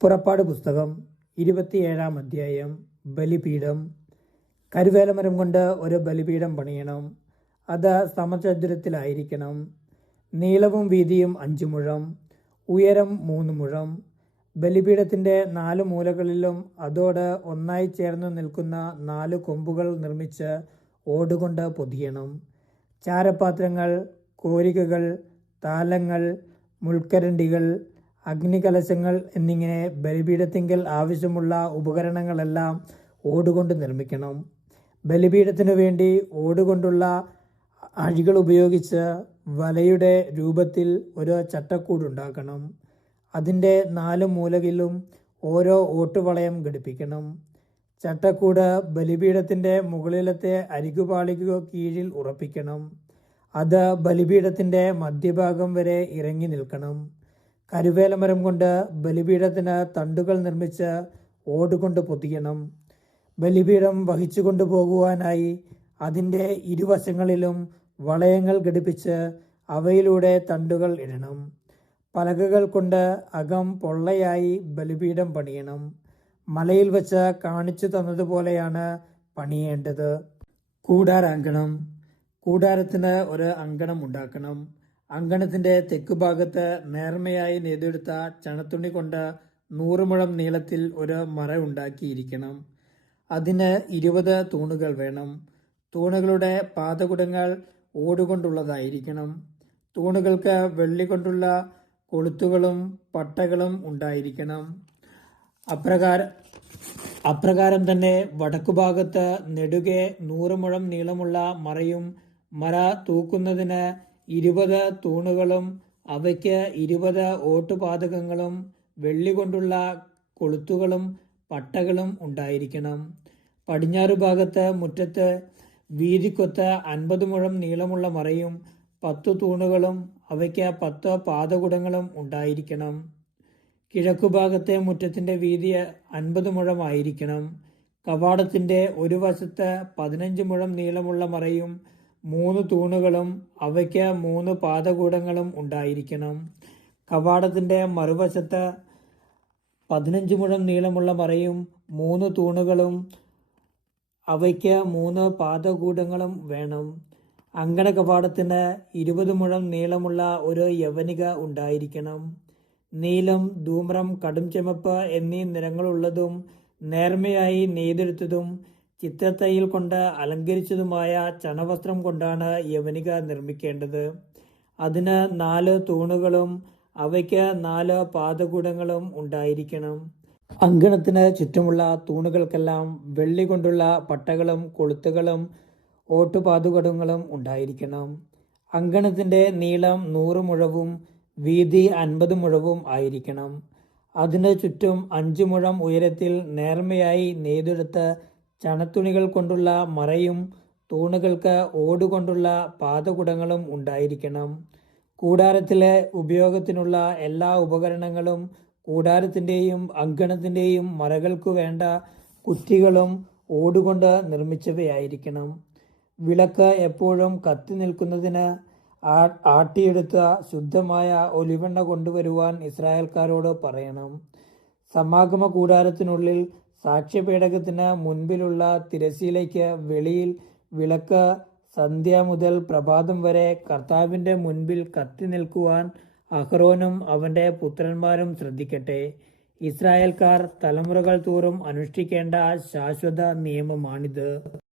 പുറപ്പാട് പുസ്തകം ഇരുപത്തിയേഴാം അധ്യായം ബലിപീഠം. കരുവേലമരം കൊണ്ട് ഒരു ബലിപീഠം പണിയണം. അത് സമചതുരത്തിലായിരിക്കണം. നീളവും വീതിയും അഞ്ചു മുഴം ഉയരം മൂന്ന് മുഴം. ബലിപീഠത്തിന്റെ നാല് മൂലകളിലും അതോട് ഒന്നായി ചേർന്ന് നിൽക്കുന്ന നാല് കൊമ്പുകൾ നിർമ്മിച്ച് ഓടുകൊണ്ട് പൊതിയണം. ചാരപാത്രങ്ങൾ കോരികകൾ താലങ്ങൾ മുൾക്കരണ്ടികൾ അഗ്നികലശങ്ങൾ എന്നിങ്ങനെ ബലിപീഠത്തിങ്കൽ ആവശ്യമുള്ള ഉപകരണങ്ങളെല്ലാം ഓടുകൊണ്ട് നിർമ്മിക്കണം. ബലിപീഠത്തിനു വേണ്ടി ഓടുകൊണ്ടുള്ള അഴികൾ ഉപയോഗിച്ച് വലയുടെ രൂപത്തിൽ ഒരു ചട്ടക്കൂടുണ്ടാക്കണം അതിന്റെ നാല് മൂലകിലും ഓരോ ഓട്ടുവളയം ഘടിപ്പിക്കണം. ചട്ടക്കൂട് ബലിപീഠത്തിന്റെ മുകളിലത്തെ അരികുപാളിക്കോ കീഴിൽ ഉറപ്പിക്കണം. അത് ബലിപീഠത്തിന്റെ മധ്യഭാഗം വരെ ഇറങ്ങി നിൽക്കണം. കരുവേലമരം കൊണ്ട് ബലിപീഠത്തിന് തണ്ടുകൾ നിർമ്മിച്ച് ഓടുകൊണ്ട് പൊതിയണം. ബലിപീഠം വഹിച്ചു കൊണ്ടുപോകുവാനായി അതിന്റെ ഇരുവശങ്ങളിലും വളയങ്ങൾ ഘടിപ്പിച്ച് അവയിലൂടെ തണ്ടുകൾ ഇടണം. പലകകൾ കൊണ്ട് അകം പൊള്ളയായി ബലിപീഠം പണിയണം. മലയിൽ വച്ച് കാണിച്ചു തന്നതുപോലെയാണ് പണിയേണ്ടത്. കൂടാരാങ്കണം. കൂടാരത്തിന് ഒരു അങ്കണം ഉണ്ടാക്കണം. അങ്കണത്തിന്റെ തെക്കുഭാഗത്ത് നേർമയായി നെയ്തെടുത്ത ചണത്തുണി കൊണ്ട് നൂറ് മുഴം നീളത്തിൽ ഒരു മറ ഉണ്ടാക്കിയിരിക്കണം. അതിന് ഇരുപത് തൂണുകൾ വേണം. തൂണുകളുടെ പാതകുടങ്ങൾ ഓടുകൊണ്ടുള്ളതായിരിക്കണം. തൂണുകൾക്ക് വെള്ളി കൊണ്ടുള്ള കൊളുത്തുകളും പട്ടകളും ഉണ്ടായിരിക്കണം. അപ്രകാരം അപ്രകാരം തന്നെ വടക്കുഭാഗത്ത് നെടുകെ നൂറ് മുഴം നീളമുള്ള മറയും മറ തൂക്കുന്നതിന് ഇരുപത് തൂണുകളും അവയ്ക്ക് ഇരുപത് ഓട്ടുപാതകങ്ങളും വെള്ളി കൊണ്ടുള്ള കൊളുത്തുകളും പട്ടകളും ഉണ്ടായിരിക്കണം. പടിഞ്ഞാറ് ഭാഗത്ത് മുറ്റത്ത് വീതിക്കൊത്ത് അൻപത് മുഴം നീളമുള്ള മറയും പത്തു തൂണുകളും അവയ്ക്ക് പത്ത് പാതകുടങ്ങളും ഉണ്ടായിരിക്കണം. കിഴക്കുഭാഗത്തെ മുറ്റത്തിന്റെ വീതി അൻപത് മുഴമായിരിക്കണം. കവാടത്തിന്റെ ഒരു വശത്ത് പതിനഞ്ച് മുഴം നീളമുള്ള മറയും മൂന്ന് തൂണുകളും അവയ്ക്ക് മൂന്ന് പാതകൂടങ്ങളും ഉണ്ടായിരിക്കണം. കവാടത്തിന്റെ മറുവശത്ത് പതിനഞ്ച് മുഴം നീളമുള്ള മറയും മൂന്ന് തൂണുകളും അവയ്ക്ക് മൂന്ന് പാതകൂടങ്ങളും വേണം. അങ്കണ കവാടത്തിന് ഇരുപത് മുഴം നീളമുള്ള ഒരു യവനിക ഉണ്ടായിരിക്കണം. നീലം ധൂമ്രം കടും ചുമപ്പ് എന്നീ നിറങ്ങളുള്ളതും നേർമയായി നെയ്തെടുത്തതും ചിത്രത്തയ്യൽ കൊണ്ട് അലങ്കരിച്ചതുമായ ചണവസ്ത്രം കൊണ്ടാണ് യവനിക നിർമ്മിക്കേണ്ടത്. അതിന് നാല് തൂണുകളും അവയ്ക്ക് നാല് പാദകൂടങ്ങളും ഉണ്ടായിരിക്കണം. അങ്കണത്തിന് ചുറ്റുമുള്ള തൂണുകൾക്കെല്ലാം വെള്ളി കൊണ്ടുള്ള പട്ടകളും കൊളുത്തുകളും ഓട്ടുപാതുകടങ്ങളും ഉണ്ടായിരിക്കണം. അങ്കണത്തിന്റെ നീളം നൂറ് മുഴവും വീതി അൻപത് മുഴവും ആയിരിക്കണം. അതിന് ചുറ്റും അഞ്ചു മുഴം ഉയരത്തിൽ നേർമയായി നെയ്തെടുത്ത് ചണത്തുണികൾ കൊണ്ടുള്ള മറയും തൂണുകൾക്ക് ഓടുകൊണ്ടുള്ള പാതകുടങ്ങളും ഉണ്ടായിരിക്കണം. കൂടാരത്തിലെ ഉപയോഗത്തിനുള്ള എല്ലാ ഉപകരണങ്ങളും കൂടാരത്തിന്റെയും അങ്കണത്തിന്റെയും മറകൾക്കു വേണ്ട കുറ്റികളും ഓടുകൊണ്ട് നിർമ്മിച്ചവയായിരിക്കണം. വിളക്ക് എപ്പോഴും കത്തി നിൽക്കുന്നതിന് ആട്ടിയെടുത്ത ശുദ്ധമായ ഒലിവെണ്ണ കൊണ്ടുവരുവാൻ ഇസ്രായേൽക്കാരോട് പറയണം. സമാഗമ കൂടാരത്തിനുള്ളിൽ സാക്ഷ്യപേടകത്തിന് മുൻപിലുള്ള തിരശീലയ്ക്ക് വെളിയിൽ വിളക്ക് സന്ധ്യ മുതൽ പ്രഭാതം വരെ കർത്താവിന്റെ മുൻപിൽ കത്തി നിൽക്കുവാൻ അഹ്റോനും അവന്റെ പുത്രന്മാരും ശ്രദ്ധിക്കട്ടെ. ഇസ്രായേൽക്കാർ തലമുറകൾ തോറും അനുഷ്ഠിക്കേണ്ട ശാശ്വത നിയമമാണിത്.